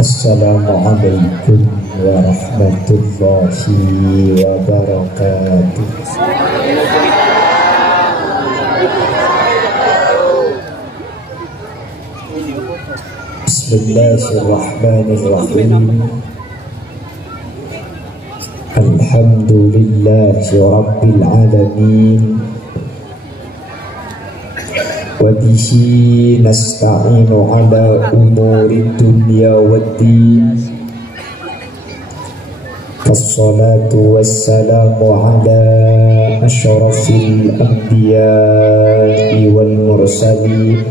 Assalamualaikum warahmatullahi wabarakatuh. Bismillahirrahmanirrahim. Alhamdulillahi rabbil alamin. Wabihi nasta'inu ala umuri dunya waddin. Wassalatu wassalamu ala asyrafil anbiya'i wal mursalin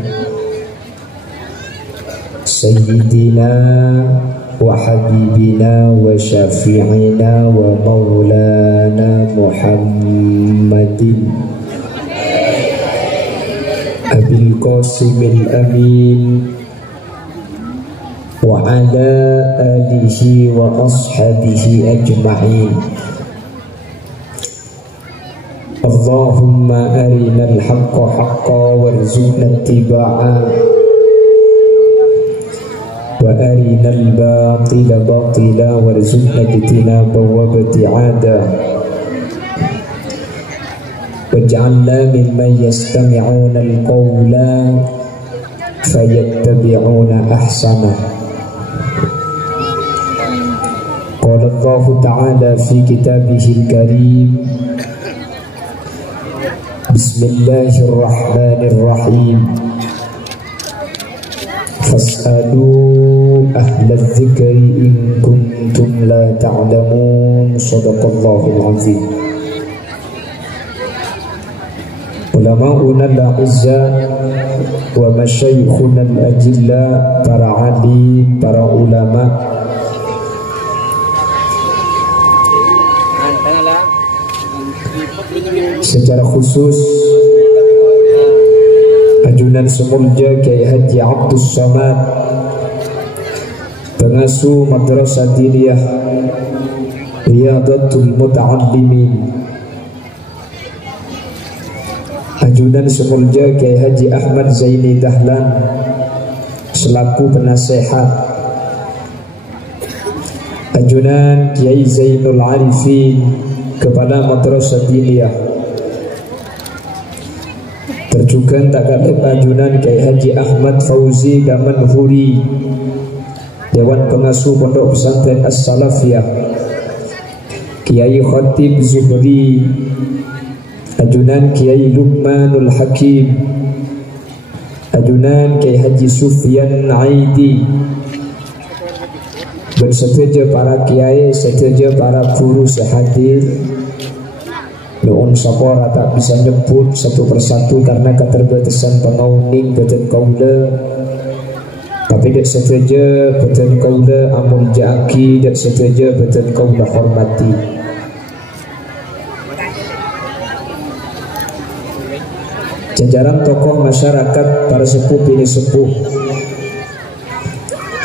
Sayyidina wa habibina wa syafi'ina wa maulana Muhammadin Abil Qasimil Amin wa ala alihi wa ashabihi ajma'in. Allahumma arinal haqqa haqqa warzuqna ittiba'a wa arinal batila batila warzuqna ijtinaba wa ibti'ada. Waj'alna mimman yastami'una al-qawla fayattabi'una ahsanah. Qala Allah Ta'ala fi kitabihil karim. Bismillahirrahmanirrahim. Fas'alu ahla dzikri in kuntum la ta'lamun. Shadaqallahul azim. Ulama'una al-a'izza wa masyaikhuna al-ajilla, para alim, para ulama, secara khusus Ajunan Semulja Kiai Haji Abdus Samad, pengasuh Madrasah Diniyah Riyadatul Muta'allimin. Ajunan Semulja Kiai Haji Ahmad Zaini Dahlan selaku penasehat. Ajunan Kiai Zainul Arifin, Kepala Madrasah Diniyah. Terjugan tak kalah ajunan Kiai Haji Ahmad Fauzi Damanhuri, Dewan Pengasuh Pondok Pesantren As-Salafiyah. Kiai Khatib Zuhri, ajunan Kiai Luqmanul Hakim, ajunan Kiai Haji Sufyan Aidi, bersetuju para kiai, setuju para guru sehadir. Nuhun sapora tak bisa nyebut satu persatu karena keterbatasan pengauning beten kaula. Tapi dek setuju beten kaula amul jaki, dek setuju beten kaula hormati. Jajaran tokoh masyarakat, para sepuh bini sepuh,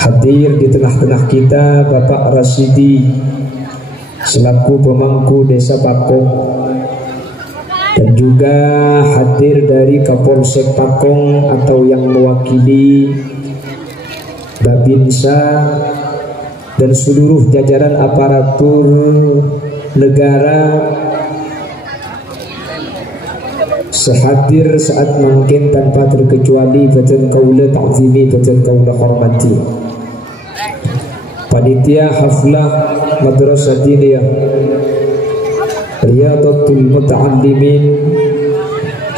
hadir di tengah-tengah kita Bapak Rasidi selaku pemangku Desa Pakong, dan juga hadir dari Kapolsek Pakong atau yang mewakili Babinsa dan seluruh jajaran aparatur negara, sehadir saat mungkin tanpa terkecuali beten kaula ta'zimi, beten kaula hormati. Panitia haflah Madrasah Diniyah Riyadatul Muta'allimin,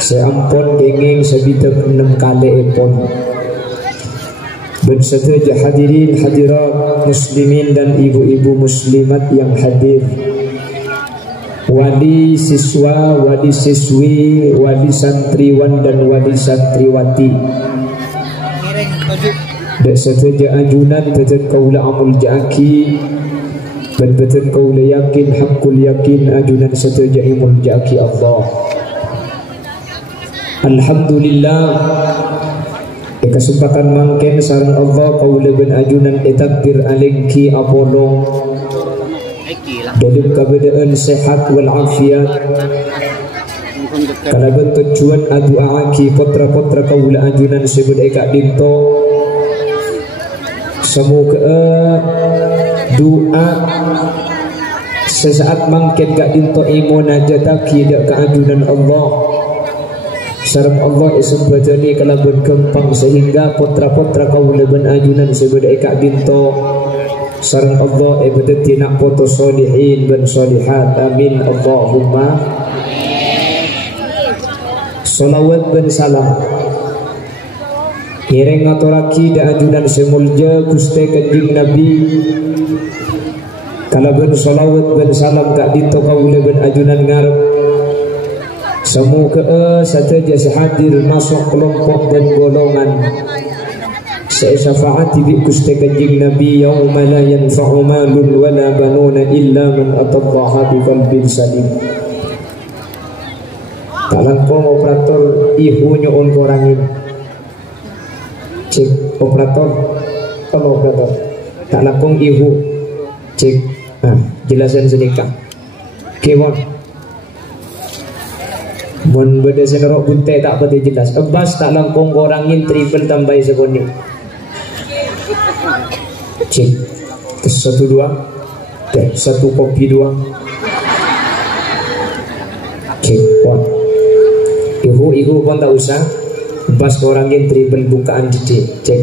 seampun kenging sebidak 6 kali epon. Berserta hadirin hadirat muslimin dan ibu-ibu muslimat yang hadir, wali siswa, wali siswi, wali santriwan dan wali santriwati. Dek setuju ajunan beten kaula amul jaki, dan beten kaula yakin hakul yakin ajunan setuju imul jaki Allah. Alhamdulillah, di kesempatan mangken sareng Allah kaula ben ajunan etakbir alengki apolong dalam keadaan sehat wal afiat, Kalau tujuan adu aki potra-potra kaula ajunan sebut eka dinto semoga doa sesaat mangkin gak dinto imo najataki dak keajunan Allah sareng Allah isem badani kalaban gempang sehingga potra-potra kaula ben ajunan sebut eka dinto sareng Allah ibadati nak foto solihin ben solihat amin Allahumma salawat ben salam ireng ngaturaki da ajunan semulja Gusti Kanjeng Nabi kala ben salawat ben salam kak dito kaula ben ajunan ngarep semoga sateja sehadir masuk kelompok dan golongan syafaati bi Gusti Kanjeng Nabi yauma la yanfa'u malun wala banuna illa man atallaha bi qalbin salim. Talangkong operator ihu nyoon korangin cek operator kalau operator talangkong ihu cek jelasan sedikit kewon mon beda senerok bunte tak pati jelas ebas talangkong korangin triple tambah sekoni cek satu dua satu kopi dua cek pon ihu pon tak usah bas orangin triple bukaan cek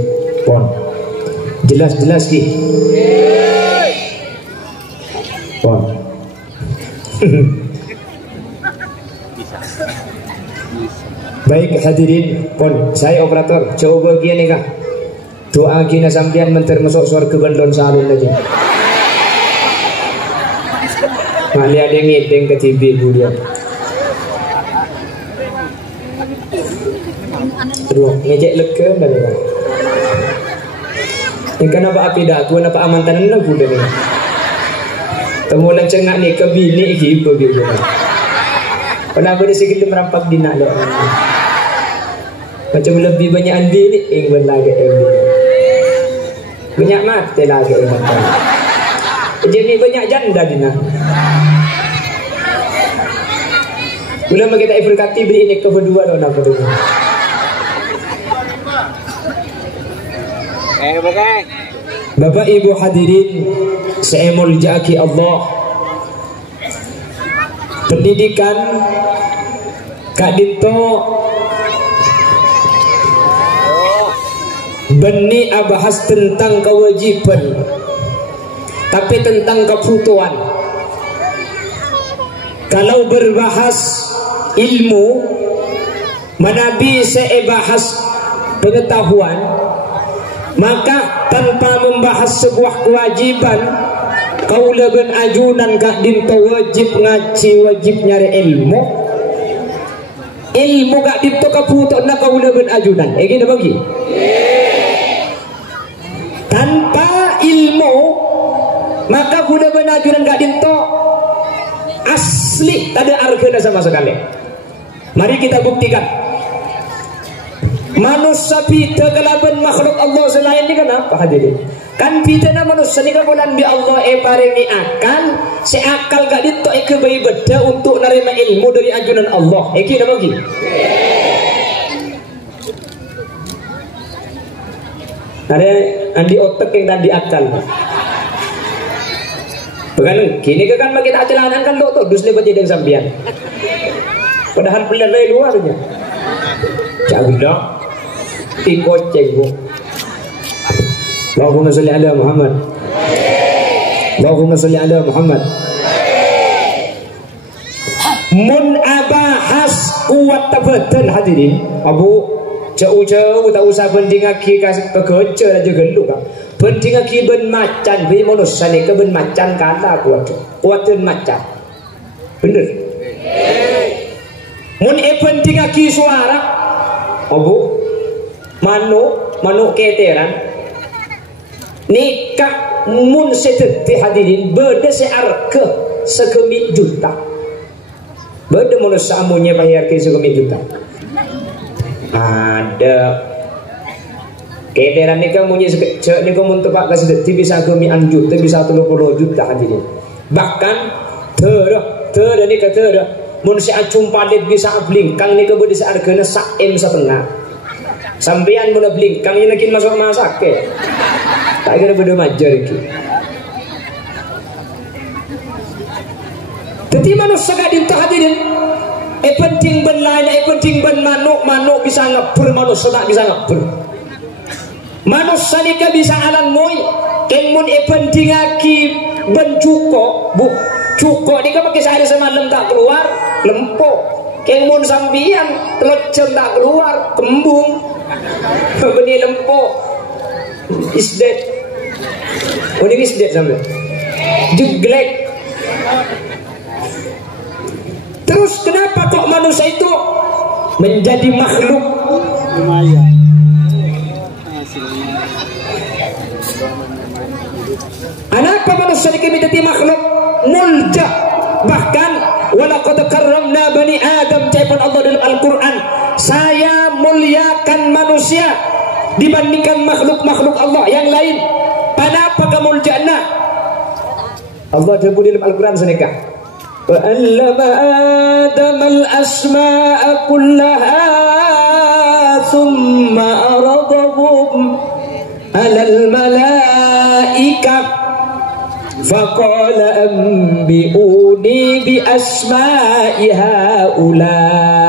pon jelas ki pon baik hadirin pon saya operator coba gini kak doa gina sampian menter masuk surga bandon salun aja mali ada ngideng ke TV bu dia aduh ngejek lega balik yang kenapa apidah tuan apa amantan nak budak ni temulan cengak ni ke bini ibu gitu kenapa dia sikit merampak dina le macam lebih banyak andi ni ingin lagi banyak mati lagi jadi banyak janda dina ulama kita berkati beri ini kedua dong nak kedua Bapak Ibu hadirin saya muljaki Allah pendidikan Kak Dinto Beni abahas tentang kewajiban tapi tentang kebutuhan kalau berbahas ilmu mana bisa bahas pengetahuan maka tanpa membahas sebuah kewajiban kaula ben ajunan Kak Dinto wajib ngaji wajib nyari ilmu Kak Dinto kaputok na kaula ben ajunan gini bagi tanpa ilmu maka kaula ben ajunan Kak Dinto asli tak ada argana sama sekali. Mari kita buktikan manusia pita kalaban makhluk Allah selain ini kenapa hadirin kan pita na manusia ni kabulan bi Allah paringi akal si akal Kak Dinto kebayi beda untuk nerima ilmu dari ajunan Allah iki nama lagi ada andi otak yang tadi akal bukan kini kan kita acelanan kan lo dus lebat jadi sambian padahal pelan dari luarnya jauh dah ikut cenggu Allahumma salli ala Muhammad Allahumma salli ala Muhammad mun abahas kuat tabatan hadirin abu jauh-jauh tak usah penting aki kasih kekerja aja geluk penting aki ben macan bi manusia ni ke ben macan kata kuatin macan bener mun penting aki suara abu manuk keteran nikah mun seteti hadirin beda searke sekemi juta beda manusia amunya bayar ke sekemi juta ada keteran nikah munyi sekecil nikah mun tepak kasih seteti bisa kemian juta bisa 30 juta hadirin bahkan nikah mun si acung palit bisa blingkang ni kebudi sa argana sak M setengah. Sampean mun blingkang ini nakin masuk masak ke. Tak kira beda majar iki. Jadi manusia gak dintah hadirin. Penting ben lain, penting ben manuk bisa ngepur, manusia tak bisa ngepur. Manusia ni ke bisa alan moy. Keng mun penting aki ben cuko, bu cuko ni ke pakai sehari semalam tak keluar, lempok. Keng mun sambian lecem tak keluar, kembung. Beni lempok. Is dead. Oh ni is dead sampai. Jeglek. Terus kenapa kok manusia itu menjadi makhluk? Kenapa manusia ini menjadi makhluk mulja? Bahkan walaqad karramna bani Adam, caipan Allah dalam Al-Quran, saya muliakan manusia dibandingkan makhluk-makhluk Allah yang lain. Kenapa kemuliaannya? Allah sebut dalam Al-Quran senikah. وَأَلَّمَ آدَمَ الْأَسْمَاءَ كُلَّهَا ثُمَّ عَرَضَهُمْ عَلَى الْمَلَائِكَةِ فَقَالَ أَنبِئُونِي بِأَسْمَاءِ هَؤُلَاءِ.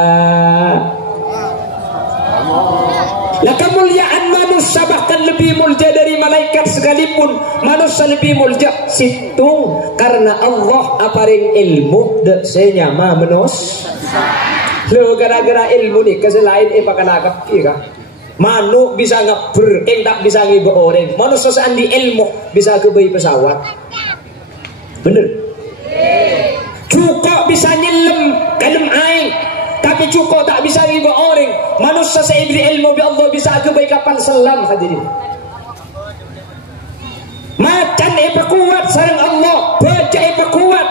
Lah kemuliaan manusia bahkan lebih mulia dari malaikat sekalipun. Manusia lebih mulia situ karena Allah aparing ilmu de senyama menus. Lo gara-gara ilmu ni keselain pakalakap kira. Manuk bisa ngeber, tak bisa ngigo orang. Manusia seandi ilmu bisa kebei pesawat. Bener. Cukup bisa nyelem kalem aing. Tapi cukup tak bisa riba orang. Manusia seibri ilmu bi Allah bisa kebaik kapal selam hadirin. Macan apa kuat sareng Allah, baja apa kuat.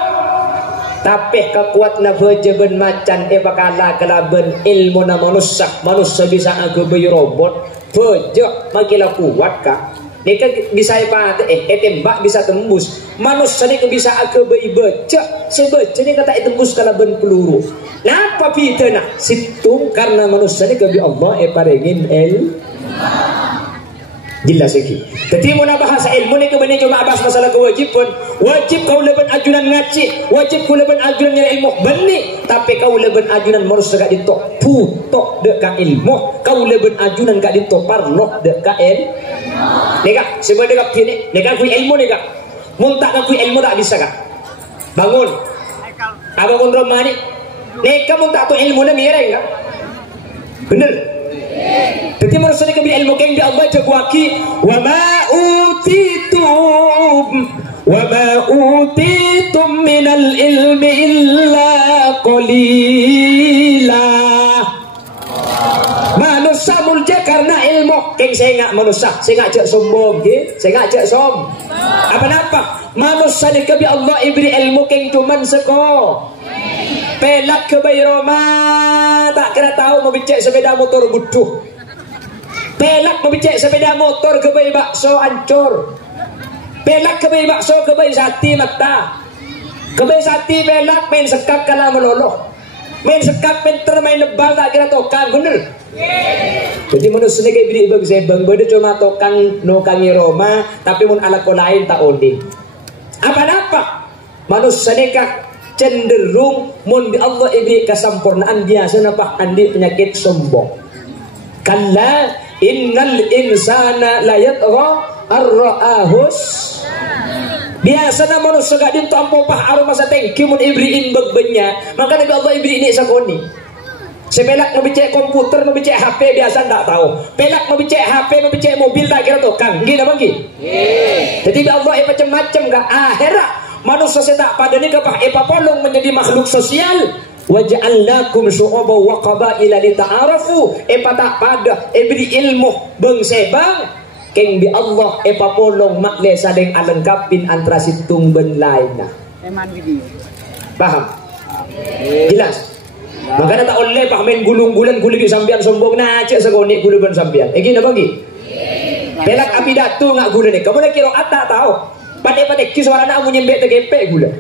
Tapi kekuatna baja ben macan apa kalah kalaben ilmu na manusia. Manusia bisa kebaik robot, baja makilah kuat kah? Nika bisa apa? Tembak bisa tembus. Manusia ni bisa kebaik baca. Sebaca ni kata tembus kalaben peluru. Napa pitana? Situ karena manusia ni kebi Allah paringin jelas lagi. Jadi mau bahasa ilmu ni kebenar cuma bahas masalah kewajiban. Wajib kau leban ajunan ngaji, wajib kau leban ajunan ilmu benih. Tapi kau leban ajunan manusia gak ditok putok deka ilmu. Kau leban ajunan gak ditok parloh deka Nega, sebab deka kini, nega kui ilmu nega. Muntak kui ilmu tak bisa kak. Bangun. Abang rumah ni. Nega muntak tu ilmu na mireng kak. Bener. Jadi manusia ni kebi ilmu keng di Allah jaguaki wa ma utitum minal ilmi illa qalila. Manusia mulia karena ilmu. Keng saya ngak manusia, saya ngak cek sombong, saya ngak cek som. Apa-apa? Manusia ni kebi Allah ibri ilmu keng cuman seko. Pelak ke bayi Roma tak kira tahu mau bicek sepeda motor butuh. Pelak mau bicek sepeda motor ke bayi bakso ancur. Pelak ke bayi bakso ke bayi sati mata. Ke bayi sati pelak main sekap kalah meloloh. Main sekap pinter main lebal tak kira tokan bener. Jadi manusia ni kayak beri ibang sebang beda cuma tokan no kangi Roma tapi mun alat ko lain tak onding. Apa-apa? Manusia ni kah cenderung mun di Allah ibri kesempurnaan biasa napa andi penyakit sombong. Kalla innal insana la yatgha ar-ra'ahus. Biasa na manusia gak dinto ampo pah arum masa tengki mun ibriin begbenya. Maka nabi Allah ibri ini sakoni. Sepelak mau bicek komputer, mau bicek HP biasa tak tahu. Pelak mau bicek HP, mau bicek mobil tak kira tuh kan. Gini apa gini? Jadi Allah macam-macam gak akhirat. Manusia saya tak pada ni kapah polong menjadi makhluk sosial. Waja'alnakum syu'uban wa qabaila lita'arafu. Tak pada beri ilmu beng sebang keng bi Allah polong makle saling alengkapin antara situng ben lainna. Paham? Jelas? Makanya tak oleh pak main gulung-gulan gulung sambian sombong na cek segoni gulung sambian. Gini apa gini? Pelak api datu ngak gula ni. Kamu nak kira tak tahu? Pandai-pandai ki suara nak nyembek tegepek gula.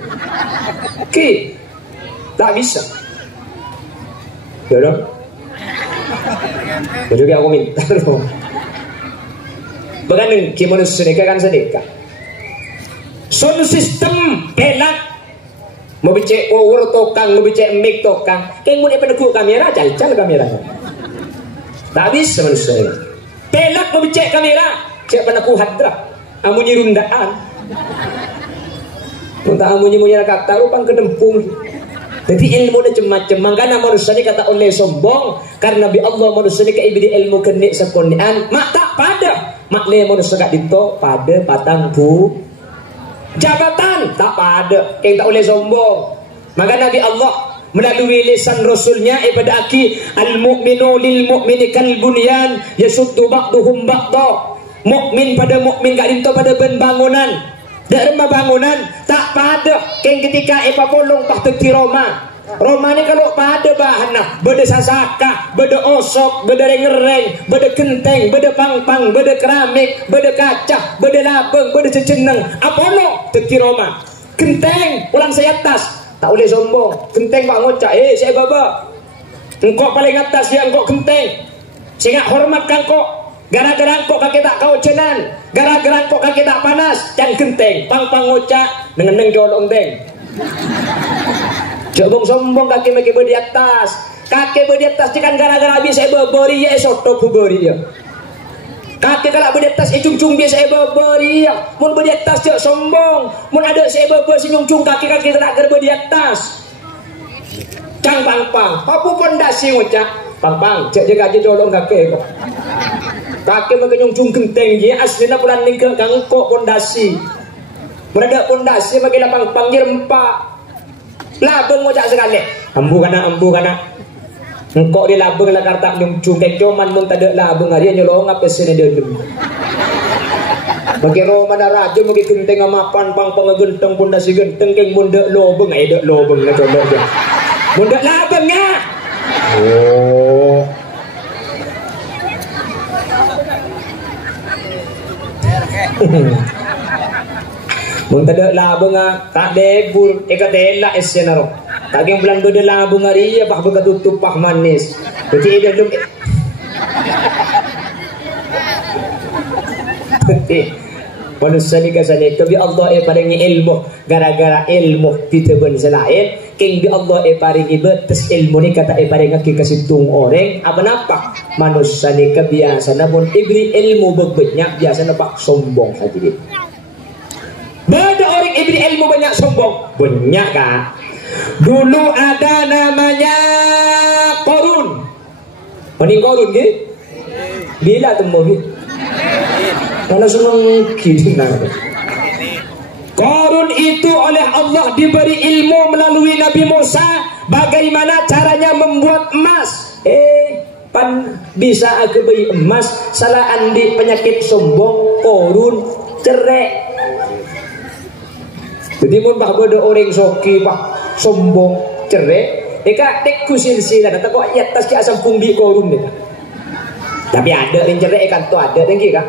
Ki tak bisa. Ya dong. Jadi aku minta loh. Bagaimana gimana sedekah kan sedekah. Sound system pelak. Mau bicek power tokang, mau bicek mic tokang. Kayak mau peneguk kamera, cal kameranya. Tak bisa manusia. Pelak mau bicek kamera, cek penaku hadrah. Amunyi rundaan. Untuk amunyi munya kata rupang kedempung. Jadi ilmu ni macam-macam. Makanya manusia ni kata oleh sombong. Karena bi Allah manusia ni kaibidi ilmu kenik sekonian. Mak tak pada. Mak le manusia kat dito pada patang bu. Jabatan tak pada. Yang tak oleh sombong. Maka Nabi Allah melalui lisan Rasulnya pada aki al-mu'minu lil-mu'mini kal-bunyan yasuddu ba'duhum ba'da. Mukmin pada mukmin kat dito pada bangunan. Dak rumah bangunan tak pada. Keng ketika epa polong pah teki Roma. Roma ni kalau pada bahan nah, beda sasaka, beda osok, beda reng-reng, beda kenteng, beda pang-pang, beda keramik, beda kaca, beda labeng, beda ceceneng. Apollo teki Roma. Kenteng ulang saya atas. Tak boleh sombong. Kenteng pak ngocak, saya baba. Engkau paling atas dia engkau kenteng. Saya hormatkan kau. Gara-gara engkau kaki tak kau cenan. Gara-gara engkau kaki tak panas. Dan kenteng, pang-pang ngocak dengan neng jolong teng. Jobong sombong kaki maki di atas. Kaki di atas kan gara-gara bisa beri ya soto beri ya. Kaki kalau di atas cung-cung biasa beri ya. Mun di atas dia sombong. Mun ada saya beri nyung-cung kaki-kaki tak gerbe di atas. Cang pang-pang. Apa pondasi ngocak? Pang-pang, cek jaga aja jolong kaki kok. Kaki maki nyung-cung genteng je aslinya pulang ning ke kangkok pondasi. Merada pondasi maki lapang-pang je rempak. Labeng ngocak sekali. Ambu kana. Engkau di labeng lah kartak nyungcung. Kek cuman mun tak ada labeng hari nyolong apa sini dia dem. Bagi Roma dah raja bagi genteng amapan pang genteng pondasi genteng keng mun dek lobeng dek lobeng lah coba dia. Mun dek labeng ya. Oh. Mun tada labeng tak debur eka tela esenaro. Kaging bulan beda labeng hari ya bah tutup pah manis. Jadi dia dum. Manusia ni kasane tapi Allah paringi ilmu gara-gara ilmu kita ben selain king bi Allah paringi betes ilmu ni kata paringi ke kasitung orang apa napa manusia ni kebiasaan pun ibri ilmu banyak biasa nampak sombong hadirin. Beda orang ibri ilmu banyak sombong. Banyak kak. Dulu ada namanya Korun. Mending Korun ke? Bila temu ke? Kalau senang gini. Korun itu oleh Allah diberi ilmu melalui Nabi Musa. Bagaimana caranya membuat emas. Pan bisa aku beri emas. Salah andi penyakit sombong. Korun cerai. Jadi mun pak bodo orang soki pak sombong cerai, eka tek kusilsilah kata kok ayat tas ki asam pungdi korun deh. Tapi ada yang cerai kan tu ada tinggi kan?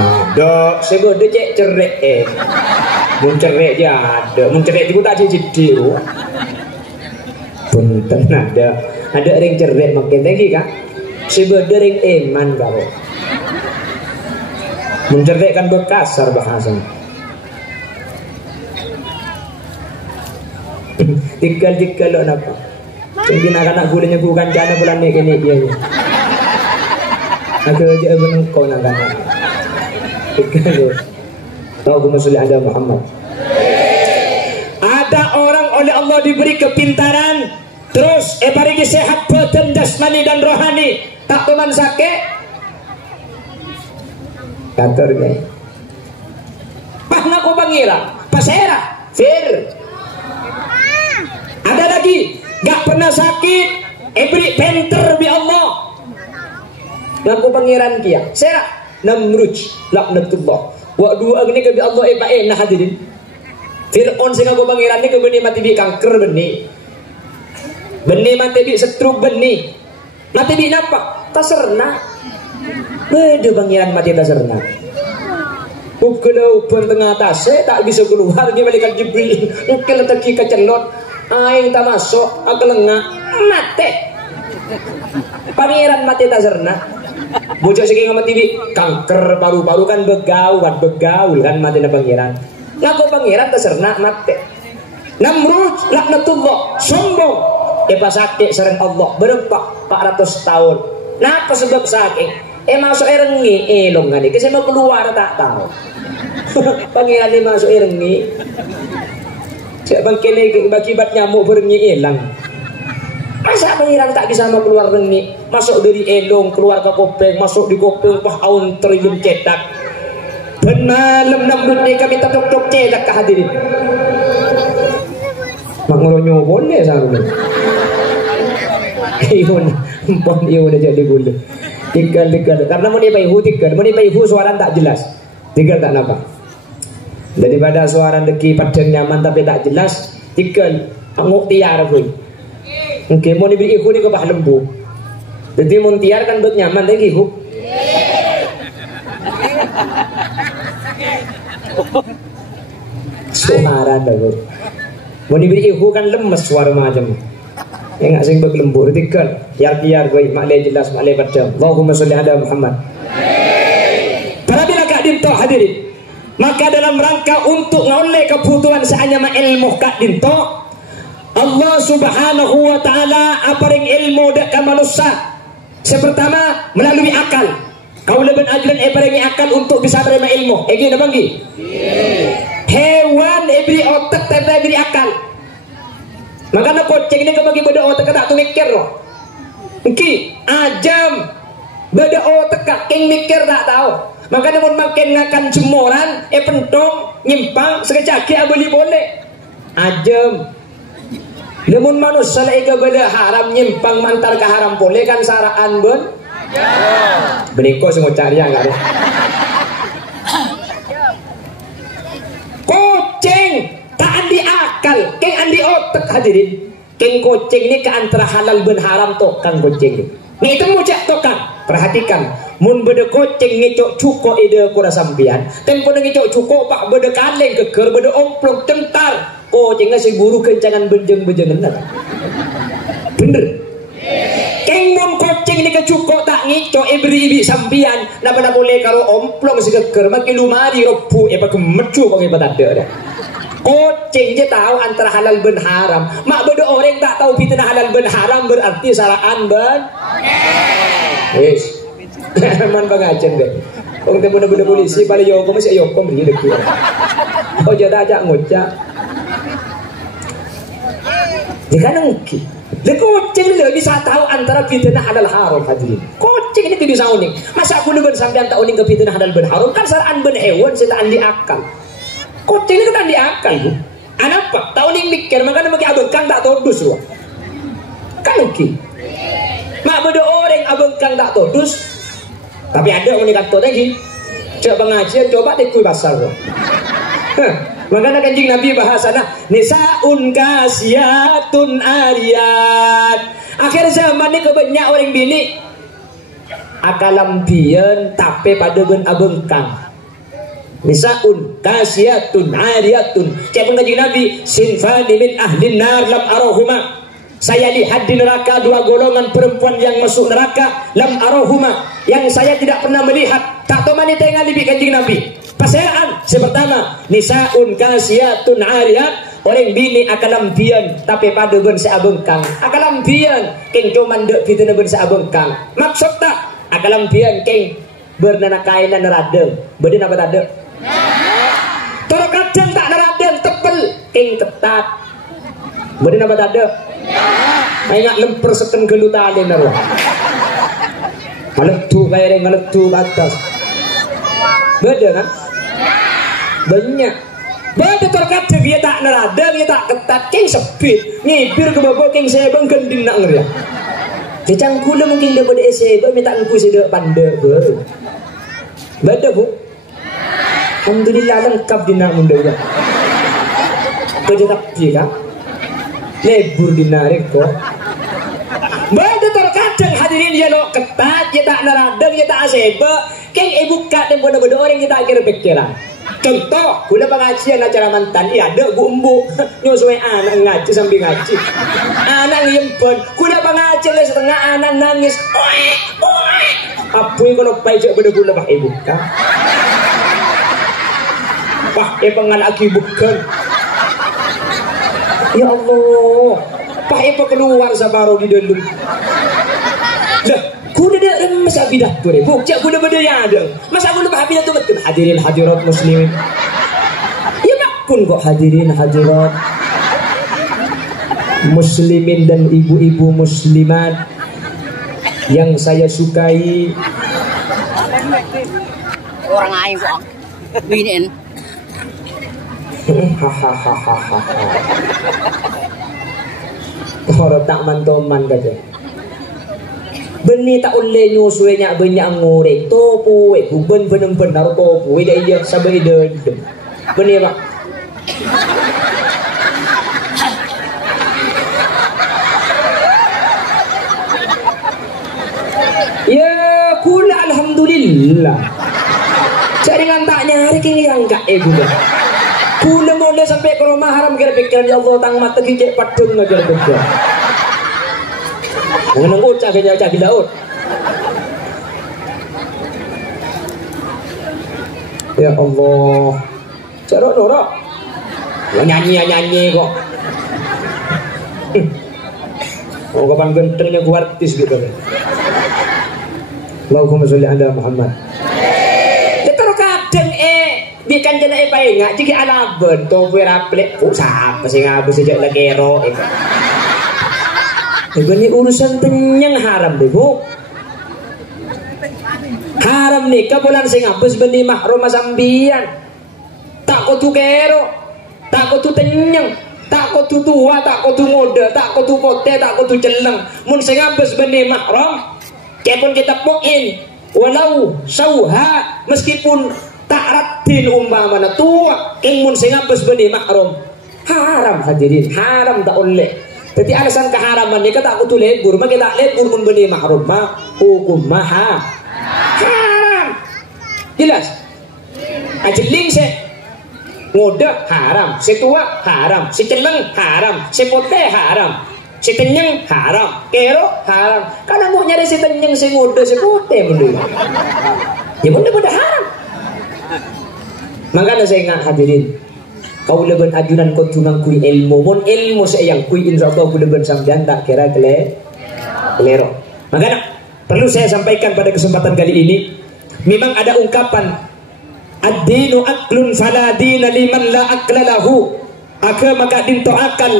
Ada, sebab dia cerai mun cerai dia ada, mun cerai itu tak jadi punten ada yang cerai makin tinggi kan? Sebab dia yang iman kau. Mun cerai kan berkasar bahasanya. Tikal lo napa? Mungkin anak gulanya bukan jana bulan ni kini dia. Aku aja menengkau nak kana. Tikal lo. Tahu maksud ada Muhammad. Ada orang oleh Allah diberi kepintaran, terus parigi sehat badan jasmani dan rohani, tak teman sakit. Kantor ni. Pah ngaku bangira, pasera, fir. Ada lagi gak pernah sakit, beri penter bi Allah. Ngaku pangeran kia. Saya Namruj laknatullah. Wa dua ini ke bi Allah nah hadirin. Fir'aun sing ngaku pangeran ni ke benih mati bi kanker benih. Benih mati bi stroke benih. Mati bi napa? Taserna. Beda pangeran mati taserna. Kalau pun tengah atas tak bisa keluar dia malaikat Jibril. Mungkin teki kecelot. Aing tak masuk, aku lengah mati. Pangeran mati tak serna. Bocah saking mati di kanker paru-paru kan begaul kan mati na pangeran. Ngaku pangeran tak serna mati. Namrud laknatullah sombong. Pasake sareng Allah berempat 400 tahun. Napa sebab saking? Masuk rengi elong ngani. Kasi mau keluar tak tahu. Pangeran masuk rengi. Siapa bangkene akibat nyamuk berengi hilang. Masa pangeran tak bisa mau keluar rengi? Masuk dari elong keluar ke kopeng, masuk di kopeng wah aun triliun cetak. Dan malam Namrud ni kami tok cetak ke hadirin. Mak ngolonyo boleh sarung. Iyo udah jadi bulu. Tinggal karena mau dipaihu suara tak jelas. Tinggal tak napa. Daripada suara deki padang nyaman tapi tak jelas, tinggal nguk tiar pun. Mungkin mau diberi ihu ni ke bah lembu. Jadi mau tiar kan buat nyaman lagi ihu. Suara dah bu. Mau diberi ihu kan lemes suara macam. Yang nggak sing berlembur tinggal tiar gue maklai jelas maklai padang. Allahumma sholli ala Muhammad. Terlebih kak dinto hadirin. Maka dalam rangka untuk ngoleh kebutuhan seanyama ilmu kak dinto, Allah subhanahu wa ta'ala aparing ilmu dekat manusia. Sepertama melalui akal. Kau lebih ajaran aparing akal untuk bisa menerima ilmu. Gini banggi. Hewan beri otak tapi beri akal. Makanya kucing ini kebagi beda otak tak tu mikir loh. Ki ajam beda otak king mikir tak tahu. Makanya mau makin ngakan jemuran, pentong, nyimpang, sekejaki boleh boleh. Ajam. Namun manusia lagi beda haram nyimpang mantar ke haram boleh kan saraan bon. Beriko semua cari yang ada. Kucing tak andi akal, keng andi otak hadirin. Keng kucing ini ke antara halal ben haram toh kang kucing. Ni itu mujak toh kang. Perhatikan. Mun beda kucing ngicok cuko ide kura sampian. Tempo ngicok cuko pak beda kaleng keker beda omplok tentar. Kucingnya si buru kencangan benjeng-benjengan. Bener. Keng mun kucing ni ke cuko tak ngicok ibri sampian. Napa boleh kalau omplok si keker makin lumari robu pak kemecu kok ibat ada. Kucing je tahu antara halal ben haram. Mak beda orang tak tahu fitnah halal ben haram berarti saraan ben. Yes. Man pengajian deh. Orang temu benda polisi paling yokom masih yokom begini dek. Oh jadi ajak ngocak. Jika nengki, le kucing le bisa tahu antara fitnah halal haram hadirin. Kucing ini bisa unik. Masa aku lebih sampai tak unik ke fitnah halal ben haram kan saraan ben hewan saya tak andi akal. Kucing ini kan andi akal bu. Anapa? Tak unik mikir makanya mungkin abengkang tak todus loh. Kan nengki. Mak beda orang abengkang tak todus. Tapi ada yang kata lagi, coba pengajian, coba dekui basar. Makanya kanjeng Nabi bahasana nisaun kasiyatun ariyat. Akhir zaman ini kebanyak orang bini akalampian tapi pada ben abengkang. Nisaun kasiyatun ariyatun. Cakap kanjeng Nabi sinfani min ahlin nar lam arahuma. Saya lihat di neraka dua golongan perempuan yang masuk neraka lam arahuma yang saya tidak pernah melihat. Tak tahu mana tengah lebih kanjeng Nabi. Pasangan sepertama nisaun kasiyatun ariyat, orang bini akalampian tapi pada ben seabengkang. Akalampian keng cuman dek fitnah ben seabengkang. Maksud tak akalampian keng bernana kainan neradeng. Beden apa tade? Toro kadang tak neradeng tepel keng ketat. Beden apa tade? Ingat lemper seken gelutane naro. Ngeletu kayak ngeletu batas. Beda kan? Banyak. Beda terkadang dia tak neradang, dia tak ketat, keng sepit, ngipir ke bawah keng sebang gending nak ngeriak. Kecang kula mungkin dia pada sebang, minta engku sedek pandai ber. Beda bu. Alhamdulillah lengkap di nak munda ya. Kerja tapi kan? Lebur dinarik kok. Beda terkadang hadirin dia lo ketat, dia tak neradang, dia tak aseba. Keng ibu kat dan bodoh-bodoh orang kita akhir pikiran. Contoh, guna pengajian acara mantan, iya ada bu embu nyusuai anak ngaji sambil ngaji. Anak ngempon, guna pengajian le setengah anak nangis. Apa yang kalau pajak benda-benda pak ibu? Pak pengen lagi bukan. Ya Allah, pak keluar sabaro di dalam. Dah, kuda dah remes abidah tu deh. Bukjak kuda benda yang ada. Masa aku lupa abidah tu betul. Hadirin hadirat muslimin. Ya makun kok hadirin hadirat muslimin dan ibu-ibu muslimat yang saya sukai. Orang lain kok beginiin. Hahaha. Orang tak mantoman kata. Beni tak oleh nyusunya banyak ngorek topo bukan benar-benar topo dia sabar dia. Beni pak. Ya kula alhamdulillah. Cari ngantaknya hari kini yang gak gula. Kula mulai sampai ke rumah haram kira pikiran ya Allah tang mata kicik padung aja betul. Mengenang ucap kaya di laut. Ya Allah. Carok norok. Nyanyi kok. Oh kapan gentengnya gua artis gitu. Allahumma sholli ala Muhammad. Terus kadang bikan jana bae ngak jiki ala bento raplek siapa sih ngabus sejak lagero ini urusan tenyang haram deh bu. Haram nih bulan sing ngabus benih mahrum sambian tak kudu kero tak kudu tenyang tak kudu tua tak kudu muda tak kudu pote tak kudu celeng mun sing ngabus benih mahrum kepun kita poin walau sauha meskipun tak ratin umpamana tua ingmun sing ngabes benih mahrum haram hadirin haram tak oleh. Jadi alasan keharaman ni kata aku tu lebur maka tak lebur mun benih mahrum mah hukum maha haram jelas ajeling se ngoda haram si tua haram si celeng haram si pote haram si tenyeng haram kero haram karena mau nyari si tenyeng si ngoda si pote mundur ya benda-benda haram. Makanya saya ingat hadirin kau leben ajunan kau tunang kui ilmu mon ilmu saya yang kui insyaallah kau leben sampean tak kira kelero. Makanya perlu saya sampaikan pada kesempatan kali ini memang ada ungkapan ad-dinu aklun fala dina liman la akla lahu. Agama gak dinto akal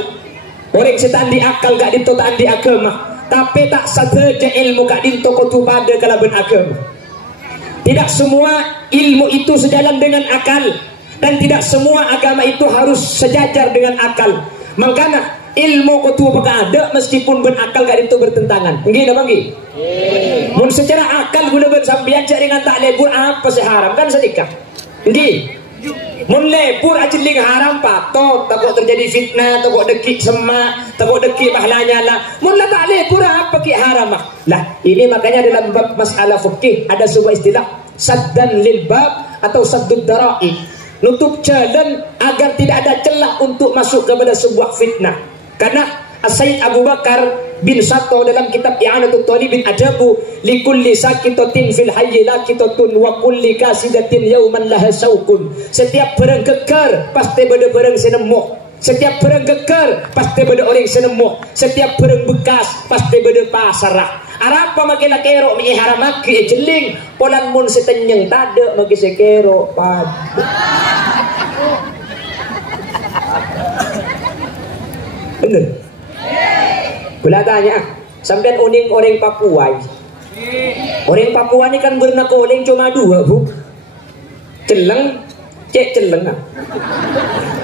orang setan di akal gak dinto tak di agama tapi tak saja ilmu gak dinto kau tu pada kalaben agama. Tidak semua ilmu itu sejalan dengan akal dan tidak semua agama itu harus sejajar dengan akal. Makanya ilmu kutu apakah ada meskipun berakal gak itu bertentangan. Nggih napa nggih? Mun secara akal guna ben sampeyan cari ngan tak lebur apa sih haram kan sedekah. Nggih. Mun lebur ajeling haram patot takut terjadi fitnah takut dekik semak takut dekik pahalanya lah. Mun la tak lebur apa ki haram lah. Ini makanya dalam bab masalah fikih ada sebuah istilah saddan lil bab atau saddud dara'i, nutup jalan agar tidak ada celah untuk masuk kepada sebuah fitnah. Karena As-Sayyid Abu Bakar bin Sato dalam kitab I'anatul Talibin Adabu likulli sakitatin fil hayyi lakitatun wa kulli kasidatin yauman laha saukun. Setiap barang kekar pasti ada barang senemuk. Setiap barang kekar pasti ada orang senemuk. Setiap barang bekas pasti ada pasarah. Arapa makila kero mi haramaki jeling polan mun setenyeng tade maki sekero pad. Bener. Bila tanya, sampai orang Papua. Orang Papua ini kan bernakoling cuma dua, bu. Celeng, cek celeng.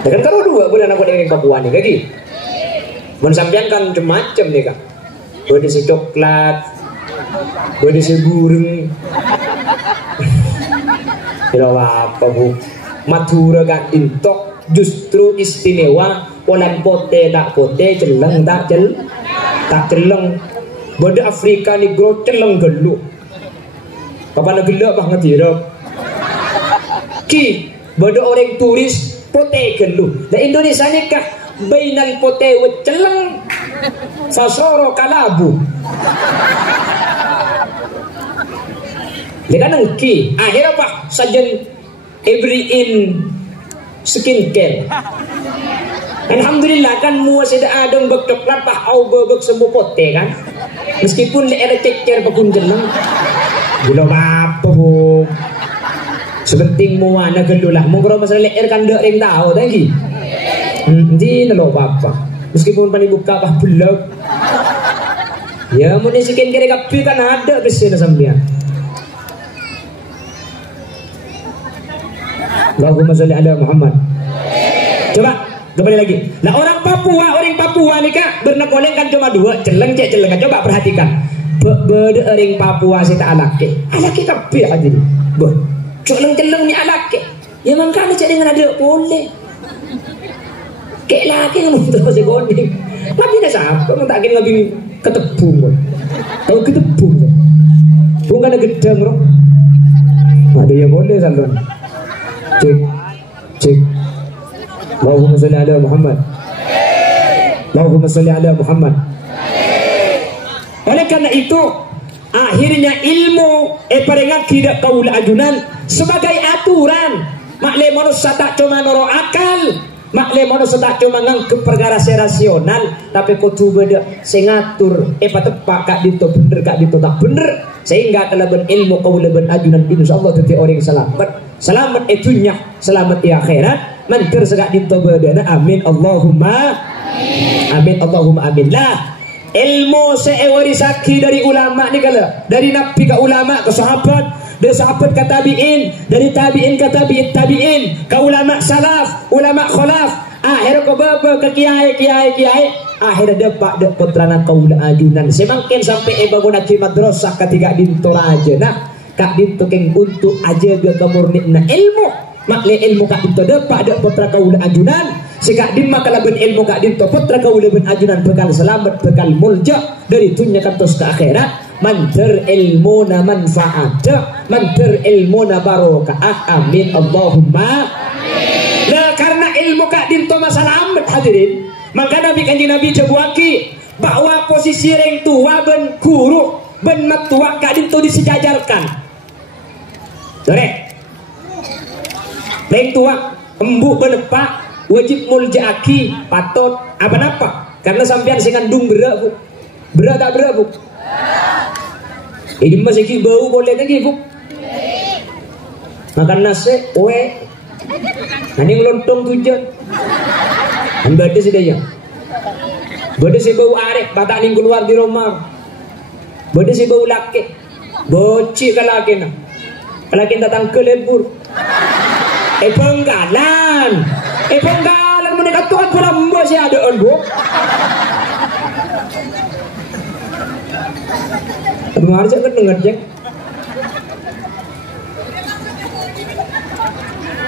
Dengan kalau dua bulan aku orang Papua nih, kaki. Mun sampean kan macam nih kak. Boleh si coklat, boleh si burung. Tidak apa bu. Madura kan intok justru istimewa. Polan pote tak pote, celeng tak celeng. Bodoh Afrika Negro celeng gelu. Kapan gelap banget hirap. Ki bodoh orang turis pote gelu. Nah Indonesia ni kah bainal pote wa celeng. Sasoro kalabu. Dia kan nengki. Akhirnya apa? Sajen everyin skincare. Alhamdulillah kan mua seda adong bek coklat pak au bek semua pote kan. Meskipun dia ada cecer pakun jeneng. Gila apa bu? Sebenting mua na gelulah. Mungkin masalah leher kan dek ring tahu tadi. Di nelo apa? Meskipun pani buka apa belum. Ya mau skincare kapi kan ada kesana sambil. Allahumma sholli ala Muhammad. Coba kembali lagi. Nah orang Papua nih kak bernekoleng kan cuma dua celeng kan. Coba perhatikan. Bede orang Papua sih tak alake kabeh aja ni. Boh, celeng ni alake. Ya makanya cari dengan ada boleh. Kek laki kan untuk masih goning. Tapi dah siapa? Tak kira lebih ketepung. Tahu ketepung. Bukan ada gedang roh. Ada yang boleh salon. Cek. Allahumma sholli ala Muhammad. Allahumma sholli ala Muhammad. Oleh karena itu akhirnya ilmu parengan tidak kaula ajunan sebagai aturan. Makle manusia tak cuma noro akal, makle manusia tak cuma ngangkep perkara rasional, tapi kudu beda sengatur tepak kak dito bener kak dito tak bener, sehingga kalau berilmu kaula ben ajunan insyaallah dadi orang selamat itunya, selamat di akhirat, mantir segak dito bedana. Amin Allahumma amin Allahumma amin. Lah ilmu sewarisaki dari ulama ni kala, dari nabi ke ulama ke sahabat, dari sahabat ke tabiin, dari tabiin ke tabiin ke ulama salaf, ulama khalaf, akhir ke baba ke kiai, akhir dapat putrana kaula ajunan semakin sampai baguna ki madrasah ketiga dinto raja nah kak dinto keng untuk aja ke kemurnian ilmu makle ilmu kak dinto dapat putra kaula ajunan sikak dimma kala ben ilmu kak dinto putra kaula ben ajunan bekal selamat bekal mulja dari dunia kantos ke akhirat. Manter ilmu na manfaat, manter ilmu na barokah. Amin Allahumma amin. Nah karena ilmu kak dinto masalah amat hadirin, maka Nabi kanjeng Nabi cebuaki bahwa posisi reng tua ben guru ben matua kak dinto disejajarkan. Dore reng tua embu ben pak wajib muljaaki patut apa karena sampean sing ngandung berat tak berat bu. Ini masih bau boleh lagi bu. Makan nasi, Ani lontong tujuan. Ambade sih dia. Bade sih bau arek, batak ning keluar di rumah. Bade sih bau laki, boci kalaki na. Kalaki datang ke lebur. Penggalan mendekat Tuhan pulang masih ada bu. Dengar aja kan dengar cek.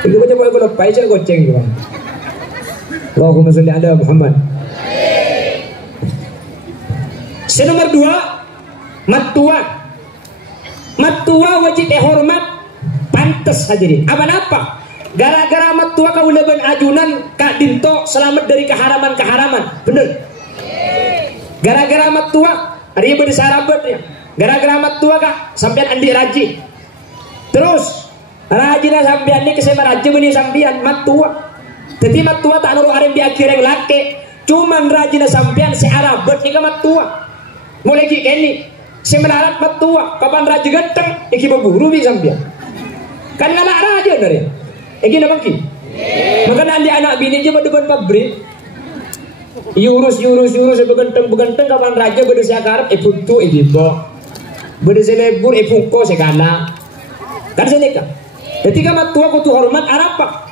Itu baca boleh kalau paisa goceng juga. Allahumma sholli ala Muhammad. Nomor 2, matua wajib dihormat, pantas hadirin. Apa? Gara-gara matua kaula ben ajunan kak dinto selamat dari keharaman. Bener. Gara-gara matua hari beri sarabat ya. Gara-gara matua kak sampean andi raji. Terus rajina sampean ni kesema raji benih sampean matua. Jadi matua tak nuru arem di akhir yang laki. Cuman rajina sampean searabat ni ke matua. Mulai ki kini semelarat matua. Kapan raji ganteng iki berburu bi sampean. Kan nganak raja dari. Iki nak ki. Maka andi anak bini je berdebat pabrik. Yurus beganteng kapan raja berdesa karep putu ibu. Berdesa lebur pungko segala. Kan senika. Ketika matua kutu hormat arapa.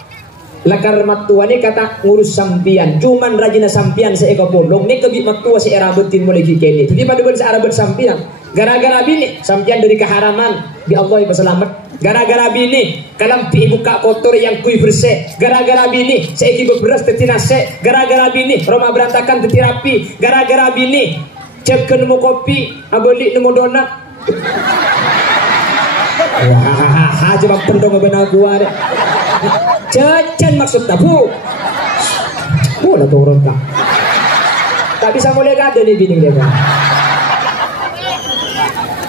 Lakar matua ni kata ngurus sampian. Cuman rajina sampian seeka bolong. Ni kebi matua seerabetin mulai kini. Jadi pada bersama arabat sampian. Gara-gara bini sampian dari keharaman. Di Allah ibu selamat. Gara-gara bini kalampi ibu kak kotor yang kui bersih. Gara-gara bini seiki beberas teti nase. Gara-gara bini rumah berantakan teti rapi. Gara-gara bini cek nemu kopi abeli nemu donat. Wah, coba pendong benar gua deh. Cecen maksud tabu. Lah turun kak. Tak bisa mulai ada nih bini dia kan.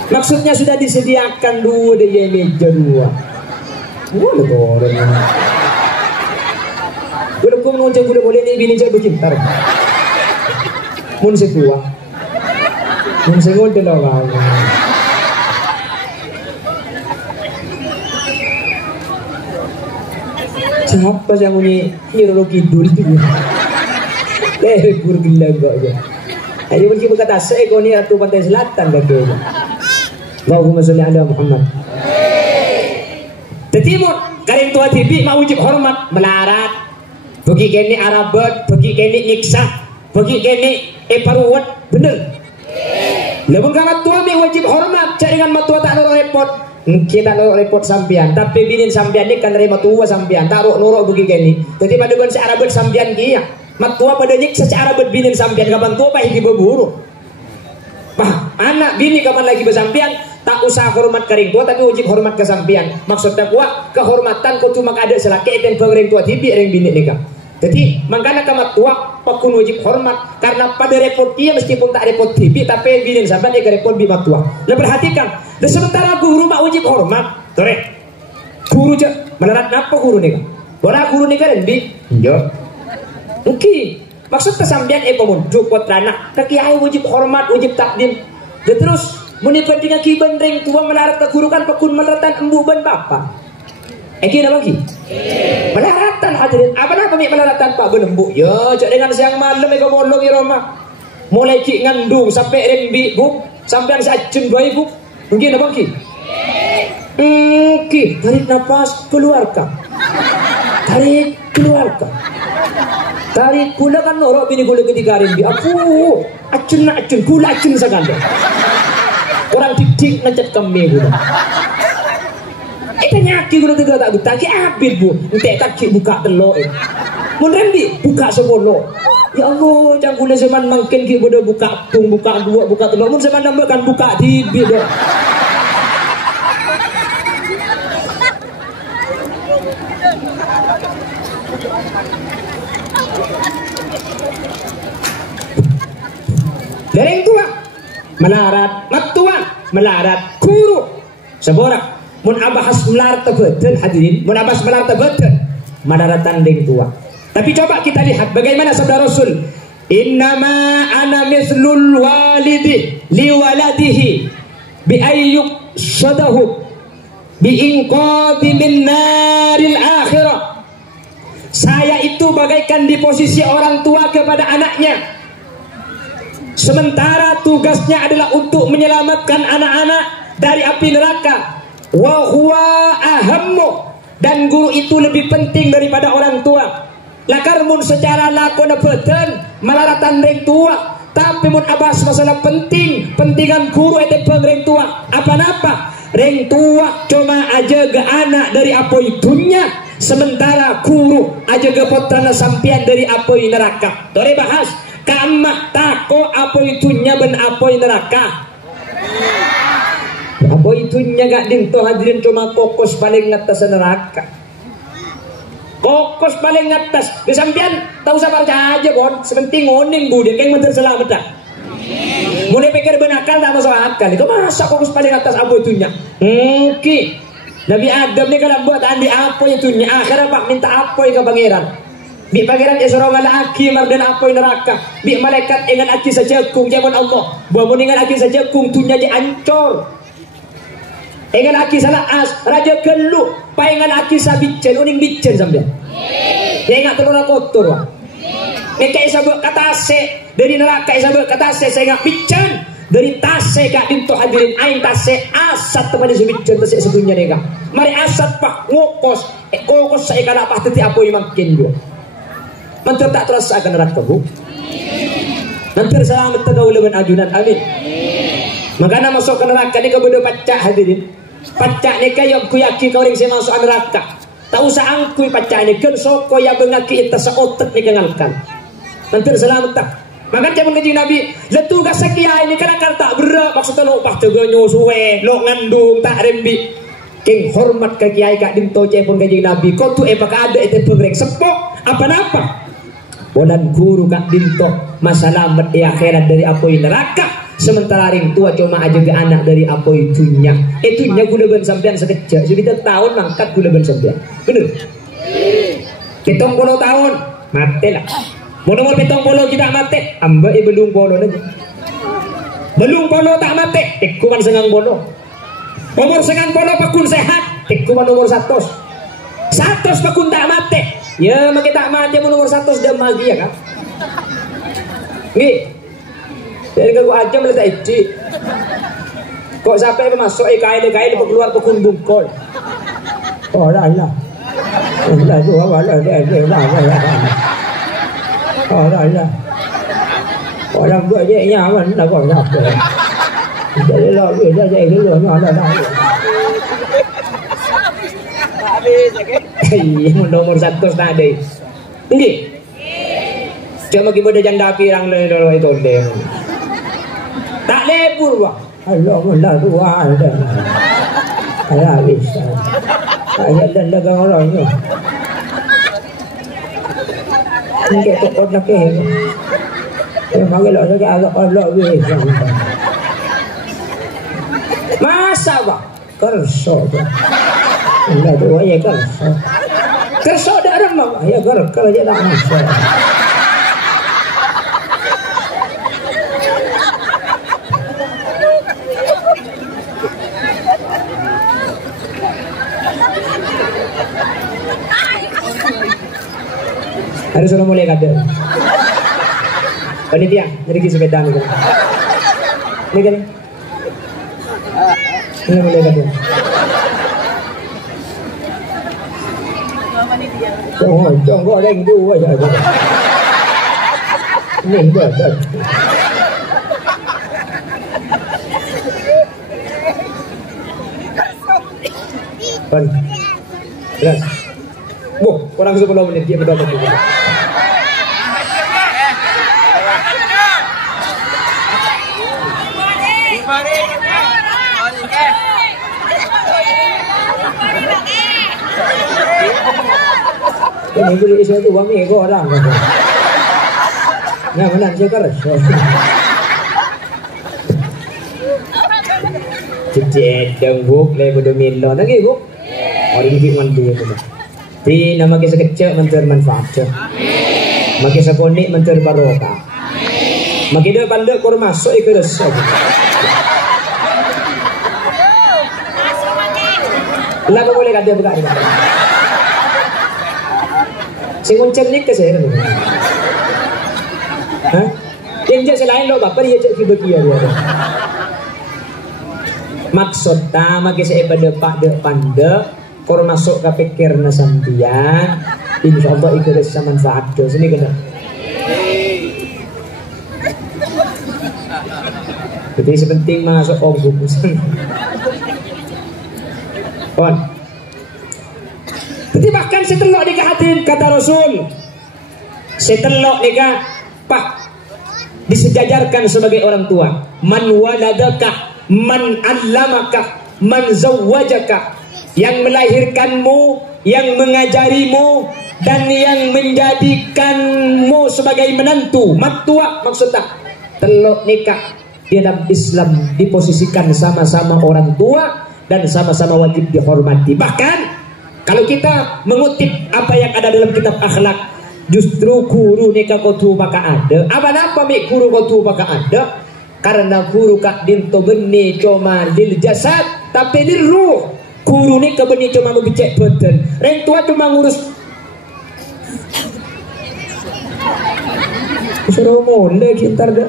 Maksudnya sudah disediakan dua dia meja dua. Boleh boleh. Belum kau menunjuk boleh ni bini saya bercinta. Mun setua. Mun sengon telah. Siapa yang punya neurologi dulu itu? Kur gila gak aja. Jadi mungkin berkata saya kau ni Ratu Pantai Selatan katanya. Allahumma sholli ala Muhammad. Tetimur karing tua tibi mau wajib hormat melarat. Bagi kene Arabet, bagi kene nyiksa, bagi kene paruwat, bener. Lebih kamat tua mi wajib hormat. Cak dengan matua tak ada repot. Kita norok repot sampian, tapi binin sampian ni kan dari matua sampian, taruh norok bagi kini. Jadi pada bukan secara ber sampian kia, matua pada nyik secara ber binin sampian kapan tua pasti berburu. Bah, anak bini kapan lagi bersampian, tak usah hormat kering tua, tapi wajib hormat ke sampian. Maksudnya kuat kehormatan kau cuma ada selaki dan kering tua tibi yang bini nikah. Jadi makanya kamat tua pakun wajib hormat karena pada repot dia meskipun tak repot tibi tapi binin sampai dia repot bima tua. Nah perhatikan, dan sementara guru mak wajib hormat, tore. Guru je melarat apa guru nih? Bola guru nih kan bi? Yo. Oke. Maksud kesambian pemun cupot anak. Kiai wajib hormat, wajib takdim. Dan terus menikah dengan kiban ring tua melarat ke guru kan pakun melaratan embu ban bapak. Eki apa lagi? Melaratan hadirin. Apa mi melaratan Pak benembu? Ya, cak dengan siang malam eka bolong ya Roma. Mulai ki ngandung sampai rembi bu, sampai seacun bayi bu. Mungkin apa ki? Ki, tarik nafas keluarkan. Tarik keluarkan. Tarik pula kan norok bini gula ketiga rembi. Aku acun gula acun sekali. Orang dik ngecet kami gula. Nyaki guna tiga tak buta, ki abid bu, entek kaki buka telok. Mun rembi buka sebolo. Ya Allah, jangan guna zaman makin ki bodoh buka tung, buka dua, buka telok. Mun zaman nambahkan buka tibi dah. Dereng tua melarat, matua melarat, guru seborak. Mun abahas melar tebeten hadirin, mun abahas melar tebeten mana tanding tua. Tapi coba kita lihat bagaimana sabda Rasul, innama ana mislul walidi li waladihi bi ayyuk sadahu bi inqadi min naril akhirah. Saya itu bagaikan di posisi orang tua kepada anaknya, sementara tugasnya adalah untuk menyelamatkan anak-anak dari api neraka. Wa huwa ahammu, dan guru itu lebih penting daripada orang tua. Lakar mun secara lakona beten melaratan ring tua, tapi mun abas masalah pentingan guru itu ring tua. Apa-apa ring tua cuma aja ke anak dari apa itunya, sementara guru aja ke putrana sampian dari apa neraka. Tore bahas kamah tako apa itunya ben apa neraka. Apa itunya gak dinto hadirin cuma kokos paling atas neraka. Kokos paling atas. Kesampian tahu sabar aja bon. Sepenting ngoning budin kayak menteri selamat dah. Mulai pikir benakal tak masuk akal. Itu masa kokos paling atas apa itunya? Oke. Nabi Adam ni kalau buat andi apa itunya? Akhirnya pak minta apa ke pangeran? Bi pangeran Isra malaki mardan apa neraka. Bi malaikat ingat aki saja kung jaman Allah. Buat ingat aki saja kung tunya je ancor. Engan aki salah as raja gelu paengan aki sabicen uning bicen sampai dia ingat telur kotor wah mereka isabuk kata se dari neraka isabuk kata se saya ingat bicen dari tase kak dinto hadirin aing tase asat teman sabicen tase sedunia nega mari asat pak ngokos kokos saya kana apa teti apa yang makin gua mantu tak terus akan neraka bu nanti selamat tegau leban ajunan amin. Makanya masuk ke neraka ni kemudian pacak hadirin. Pacak ni kayak aku yakin kau orang saya masuk neraka. Tak usah angkui pacak ni kan soko ya bengaki itu seotak ni kengalkan. Nanti selamat tak. Maka dia mengaji Nabi. Letugas sekian ini kan tak berat maksudnya lo pak teganyo suwe lo ngandung tak rembi. King hormat ke kiai kak dinto cepon kaji Nabi. Kau tu baka ada itu pengrek sepok apa-apa. Walan guru kak dinto masalah akhirat dari apa neraka. Sementara ring tua cuma aja ke anak dari apa itunya gula ban sampean sekejap sebita tahun mangkat gula ban sampean bener 70 tahun mati lah mau 70 kita mati amba belum polo aja belum polo tak mati tikuman sengang polo umur sengang polo pakun sehat tikuman umur 100 pakun tak mati ya makin tak mati umur 100 dah magi ya kan nih dari kalau aja melihat itu kok sampai masuk kain keluar pekun bungkol oh lah dua wala oh lah orang gue aja nyaman lah kok sampai jadi lo bisa jadi lo nyaman lah iya nomor 100 tadi ini cuma kita janda pirang lo itu deh tak lebur wah Allah mulai tua ada ayah bisa ayah dan dagang orangnya ini kita kotak ke memang kalau saya agak Allah bisa masa pak kerso Allah tua ya kerso dah remah ya kerja tak masa harus sudah mulai kada panitia dari kisah sepeda ni kan ini mulai kada jangan ada yang dua aja ini dah pan jelas kurang 10 menit dia berdoa juga. Ini beli sesuatu uang ni kau orang. Yang mana saya keras. Cicit denguk lepas domino lagi bu. Orang ini mandi tu. Di nama kisah kecil mentur manfaat. Makin sekonik mentur barokah. Makin dia pandai kau masuk ikut resep. Lagu boleh kada buka ini. Singuncen ni keseh tu. Hah? Yang selain lo bapa dia cek kibagia dia. Maksud ta makin saya pada pak depan dek. Kau masuk ke pikir nasampian, insyaallah ikut rasa manfaat tu. Sini kena. Jadi sepenting masuk ombuh. Kon. Jadi bahkan setelok di hati kata Rasul, setelok nikah pak disejajarkan sebagai orang tua. Man waladaka, man allamaka, man zawwajaka. Yang melahirkanmu, yang mengajarimu, dan yang menjadikanmu sebagai menantu, matua maksudnya telok nikah di dalam Islam diposisikan sama-sama orang tua dan sama-sama wajib dihormati. Bahkan kalau kita mengutip apa yang ada dalam kitab akhlak, justru guru nikah kotu maka ada. Apa mek guru kotu maka ada? Karena guru kak dinto beni cuma lil jasad tapi lil ruh. Guru ni kebeni cuma membicek badan, orang tua cuma ngurus. Suruh mulai kita dah.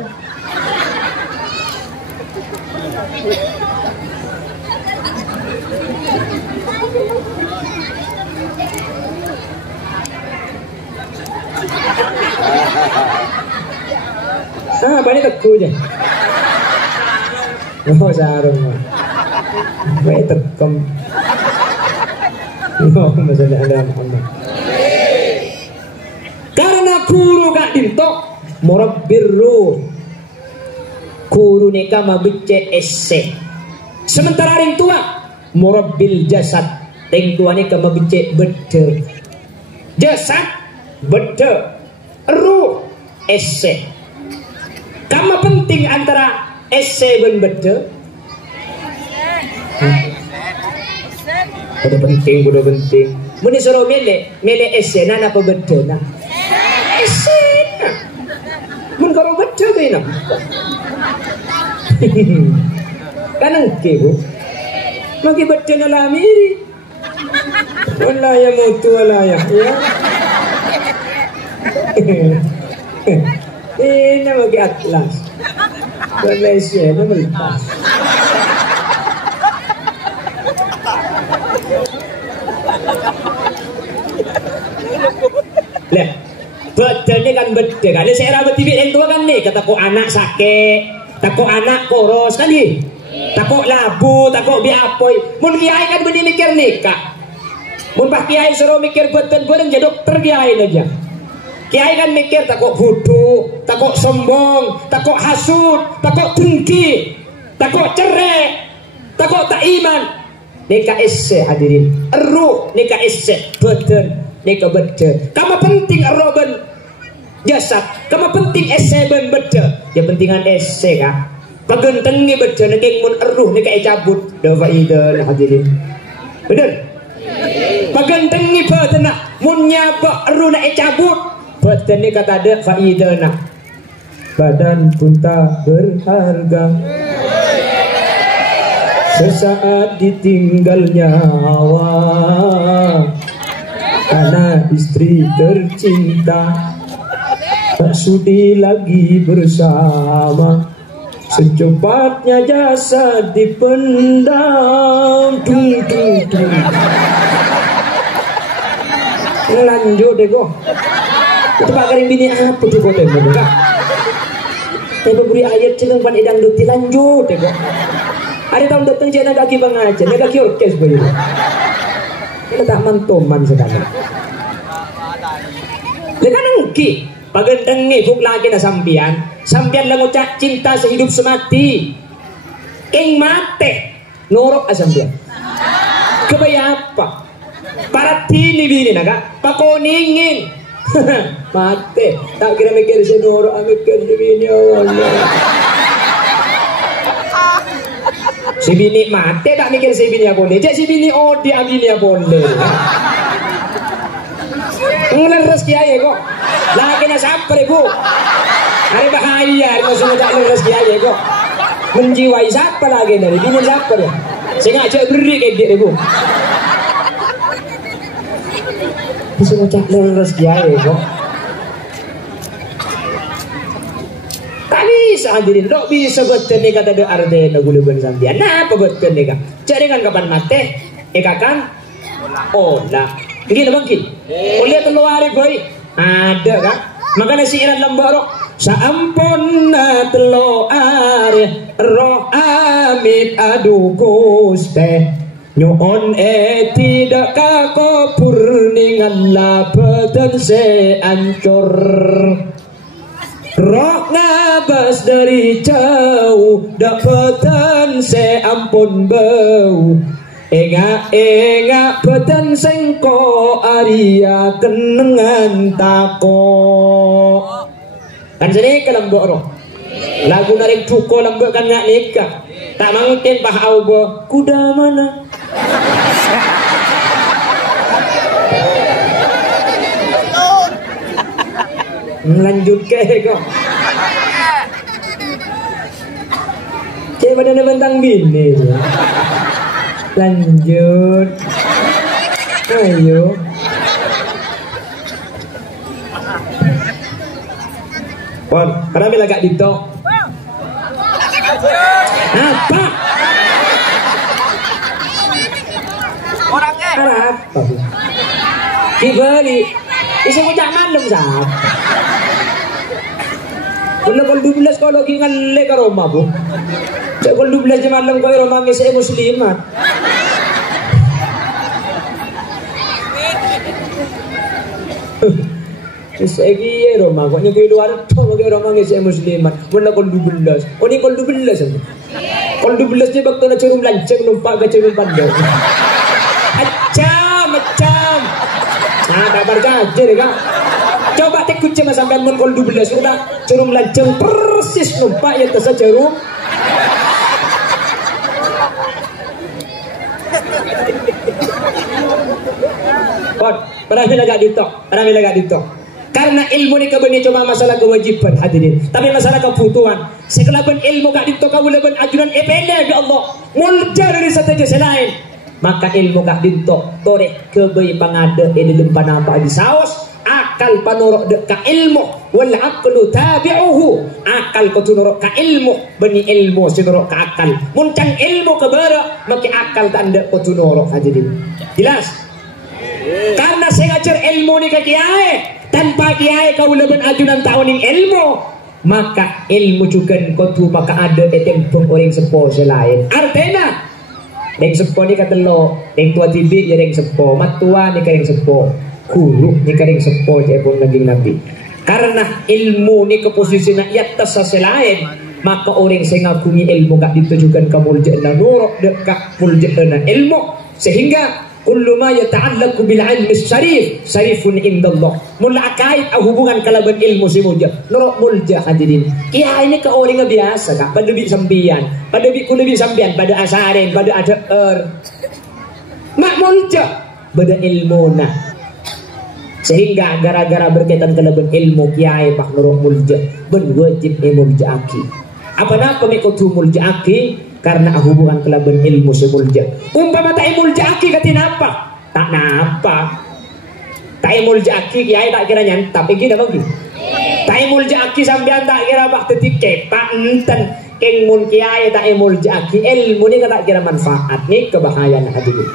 Banyak teku je. Oh sarung. Baik tekom. Oh masalah ada Muhammad. Karena guru kak dintok murabbir ruh. Guru nikah mabice esse. Sementara ring tua murabbil jasad. Ring tua nikah mabice bede. Jasad bede. Ruh esse. Kama penting antara ese ben beda. Udah penting. Mun disuruh milih ese nana apa beda nah. Ese nah. Mun karo beda kena. Kan engke bu. Maki beda na lamiri. Wala ya mutu wala ya. Ini bagi atlas. Malaysia na melipas. Lah, bedanya kan beda kan. Saya rawat TV yang tua kan nih. Kata kok anak sakit, takut anak koros kan nih. Takut labu, takut biapoy. Mun kiai kan benih mikir nikah. Mun pak kiai suruh mikir beten jadi dokter kiai aja. Kiai kan mikir takut bodoh, takut sombong, takut hasud, takut dengki, takut cerai, takut tak iman. Nikah esse hadirin. Eru nikah esse beten. Nika beda. Kamu penting roben jasad. Kamu penting ese ben beda. Ya pentingan ese kah. Pagentengi beda nengking mun eruh nika cabut. Dawa idul hadirin. Bener. Pagentengi beda mun nyapa eruh nak cabut. Beda nika tada faidana. Badan pun tak berharga. Sesaat ditinggal nyawa. Karena istri tercinta tak sudi lagi bersama, secepatnya jasad dipendam. Lanjut deh kok. Itu pak karing bini apa tuh kok tembak kak? Tapi beri ayat cengang pan idang duti lanjut deh kok. Ada tahun datang jangan kaki bang aja, kaki orkes beri. Kita tak mantoman sekali. Dengan engki pagentengi buk lagi na sampian lang ucap cinta sehidup semati. King mate norok asampian. Kebaya apa? Para tini bini naga pakoningin. Mate tak kira mikir si norok mikir si bini Allah. Si bini mati tak mikir si bini boleh. Cek si bini odi bini boleh. Ngeleres kiai kok. Lagi na sapre bu. Hari bahaya maksudnya tak leres kiai kok. Menjiwai siapa lagi dari bini siapa ya? Saya ngajak beri kayak dia bu. Bisa ngajak leres kiai kok. Bisa hadirin, dok bisa betul nih kata doa arde naguluban sambian. Nah, apa betul nih kak? Cari kan kapan mate? Kan? Olah. Gini bangkin. Lihat teluari boy. Ada kan? Makanya si iran lembarok. Saampun na teluari roh amit adu guste. Nyon tidak kakopur ningan labatan se ancur. Roh ngabas dari jauh dapatan se ampun bau. Enga beten sengko aria kenengan tako. Kan sini ke lembok roh. Lagu narik duko lembok kan ngak nikah. Tak mungkin pah aubo kuda mana. Lanjut ke kok. Cek pada bentang bini. Lanjut. Ayo. Pon, karena bila gak dito. Apa? Orangnya. Apa? Dibeli. Isi kucak mandem sah. Kalau 12 kalau lagi ngalle ke Roma bu. Cak kalau 12 jam malam kau Roma ngisi muslimat. Segi Roma kau nyukai luar tuh bagi Roma ngisi muslimat. Kalau 12, oh ni kalau 12 saja. Kalau 12 dia bakal nak curum lanceng numpak ke curum pandang. Macam. Nah, kabar kajer kan. Coba tekut cuma sampai mun kol 12 udah curum lanceng persis numpak ya tesa curum Kon, pernah gak ditok. Karena ilmu ni kebenar cuma masalah kewajiban hadirin, tapi masalah kebutuhan. Sekelaban ilmu gak ditok kau leban ajunan epele ya Allah. Mulja dari satu je selain. Maka ilmu gak ditok torek kebai pangada dalam panapa di saus. Akal panurok dek ka ilmu wal aqlu tabi'uhu, akal ko tunurok ka ilmu bani ilmu sinurok ka akal muncang ilmu ke bara maki akal tanda ko tunurok hadirin. Jelas? Karena saya ngajar ilmu ni ke kiai, tanpa kiai kau leban ajunan tahuning ilmu, maka ilmu juga kau tu maka ada etempung orang sepo selain artena deng sepo ni kata lo deng tua tibi ya deng sepo matua ni kering sepo guru ni kering sepo je pun naging nabi. Karena ilmu ni ke posisi na iatas selain, maka orang saya ngakuni ilmu gak ditujukan ke mulja'na nuruk dekat mulja'na ilmu, sehingga kullu ma yata'allaqu bil ilmi syarif syarifun indallah. Mula kait hubungan kalaban ilmu si mulja nuruk mulja hadirin. Iya ini ke orang biasa kak pada bi sambian pada bi kulabi sambian pada asarin pada ada mak mulja pada ilmu nah. Sehingga gara-gara berkaitan kalaban ilmu kiai pak nuruk mulja ben wajib mulja aki. Apa-apa mikotu mulja aki karena hubungan kalaban ilmu semulja. Umpama tak mulja aki katina apa? Tak napa. Tak mulja aki kiai tak kira nyantap iki dah bagi. Tak mulja aki sampean tak kira bak tetik kepak enten keng mun kiai tak mulja aki ilmu ni tak kira manfaat ni kebahayaan hadirin.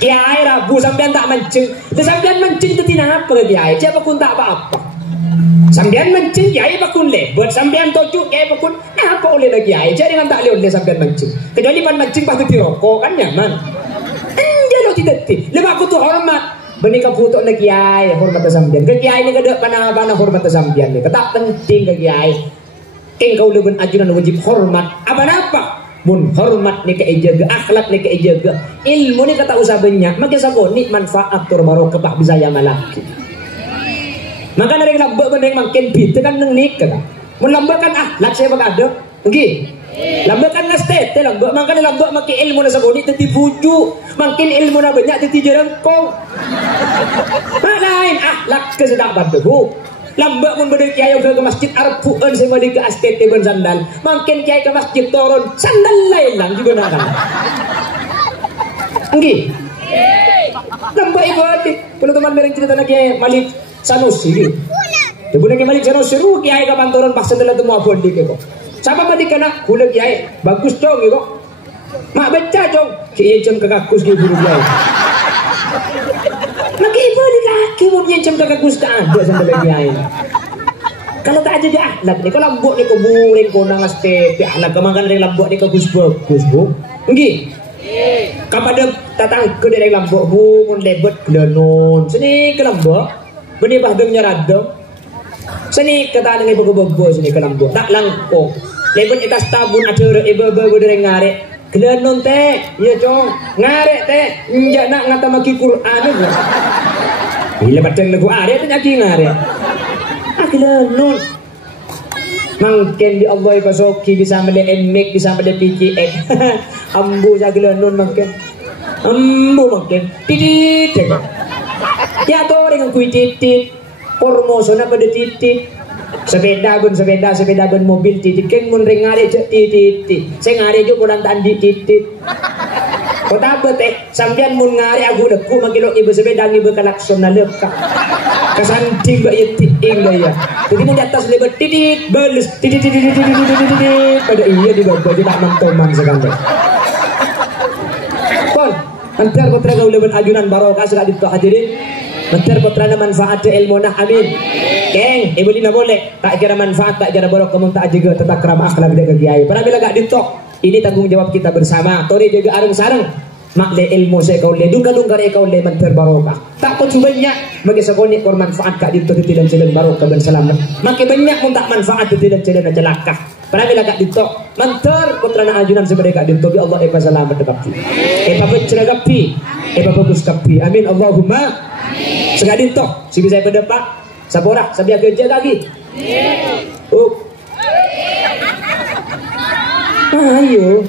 Kiai rabu sampean tak mancing, sampean mancing tu tina apa ke kiai? Siapa pun tak apa-apa. Sampean mancing kiai bakun lebat, sampean tojuk kiai bakun apa oleh lagi kiai? Jadi kan tak oleh sampean mancing. Kecuali pan mancing pasti dirokok kan nyaman. Jadi tidak lepas aku tu hormat. Benika putuk lagi kiai hormat sampean. Ke kiai ni kada pana-pana hormat sampean ni. Ketak penting ke kiai. Keng kau leben ajunan wajib hormat. Apa-apa? Mun hormat ni kejaga, akhlak ni kejaga, ilmu ni kata usah banyak, maka sabo ni manfaat tur barokah bisa yang malaki. Maka dari lambak benda makin bita kan neng nikah. Mun lambak kan akhlak saya ada, okay. Lambak kan nastete lambak, maka dari lambak makin ilmu na sabo ni teti puju, makin ilmu na banyak teti jerengkong. Mak lain akhlak kesedak badebu. Lambak mun beda kiai ke masjid arpuan sama di ke astete ben sandal. Makin kiai ke masjid turun sandal lain lang digunakan. Nggih. Lambak ibadah. Kalau teman mereng cerita nak kiai Malik Sanusi gitu. Debune kiai Malik Sanusi ru kiai ke panturan pas sandal temu abon dik kok. Siapa mandi kena kula kiai bagus dong gitu. Mak baca dong kiai jam kekakus ki guru kiai. Maka ibu di kaki mau nyencam kakakus tak ada sampai lagi air. Kalau tak ada di akhlak ni, kalau lambuk ni keburing kau nangas tepi akhlak kemakan dari lambuk ni kegus bu, enggih. Kepada tatang ke dari lambuk bu, mun lebet gelanon, sini ke lambuk, beni bahdengnya radem, sini kata dengan ibu kebobo sini ke lambuk, tak langkong, lebet itas tabun ada ibu dari ngarek. Gelanon teh, ya cong, ngarek teh, njak nak ngata maki Quran juga. Bila padang lagu arek tu nyaki ngarek. Gelanon. Mungkin di Allah pasoki bisa mele emek, bisa mele PKM. Ambu sa gelanon mungkin. Ambu mungkin. Titit. Ya tu orang kui titit. Promosi pada titit. Sepeda ben mobil titit kan mun ring ngare cek titit. Saya ngare jo pulang tandi titit. Kota teh sampean mun ngare aku deku makilo ibu sepeda ibu kalakson na leka. Kasanting ba yeti ing ya. Jadi mun di atas lebet titit balas titit pada iya di bawah tak mantoman sekali. Kon antar putra kau lebet ajunan barokah sudah ditu hadirin. Antar putra manfaat ilmu nah amin. Keng, ibu lina boleh tak kira manfaat, tak kira borok kamu tak jaga tetap keram akhlak jaga kiai. Pernah bila gak ditok, ini tanggung jawab kita bersama. Tori jaga areng sareng, mak le ilmu saya kau le, dungkar kau le manter barokah. Tak pun banyak bagi sekoni kor manfaat kak ditok tidak jalan barokah dan selamat. Makin banyak pun tak manfaat tidak jalan celaka. Pernah bila gak ditok, manter putrana ajunan sebagai gak ditok, ya Allah eva selamat tetapi. Eva berceragapi, eva bagus kapi. Amin Allahumma. Segak ditok, si bisa berdepak. Sapora, sabia kerja lagi. Ayo.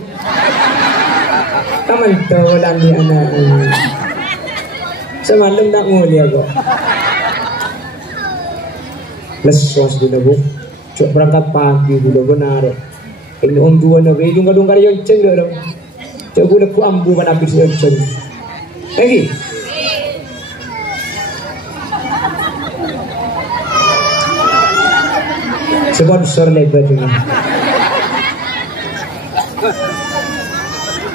Kaman tawalan di anak. Semalam tak mulia kok. Lesos dulu bu. Cok berangkat pagi dulu benar. Ini tua nak hidung kadung kali yang ceng dah. Cok boleh ku ambu kan habis yang ceng. Lagi. Sponsor lebat ini.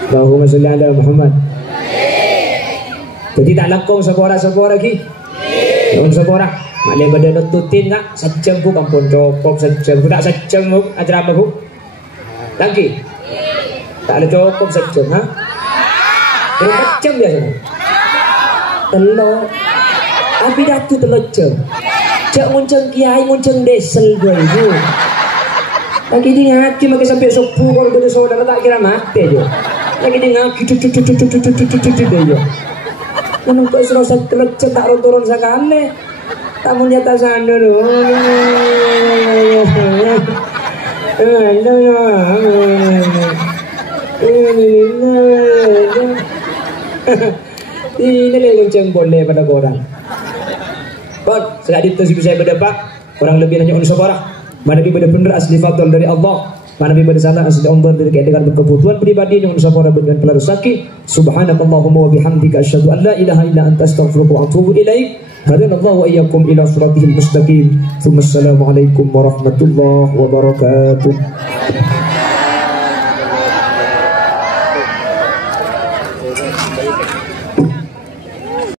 Allahumma sholli ala Muhammad. Jadi tak lakong sepora-sepora lagi. Yung sepora. Malay ba na tutin nga? Sejam bu kampun cokop sejam. Tak sejam bu acara bu. Lagi. Tak ada cokop sejam ha? Berapa jam biasa? Telur. Abi datu telur jam. Cak munceng kiai munceng desel gue ibu. Lagi di ngaji makin sampai subuh kalau ada saudara tak kira mati aja. Lagi di ngaji aja. Menunggu serasa kerja tak turun sekali. Tak menyata sana loh. Ini lonceng boleh pada orang. Bon, sekali itu saya berdebat kurang lebih hanya unsur orang. Mana bi benar-benar asli fadl dari Allah. Mana bi benar asli Allah dari dengan kebutuhan pribadi yang unsur orang dengan pelar rezeki. Subhanakallahumma wa bihamdika asyhadu an la ilaha illa anta astaghfiruka wa atubu ilaik. Hadanallahu wa iyyakum ila siratil mustaqim. Assalamualaikum warahmatullahi wabarakatuh.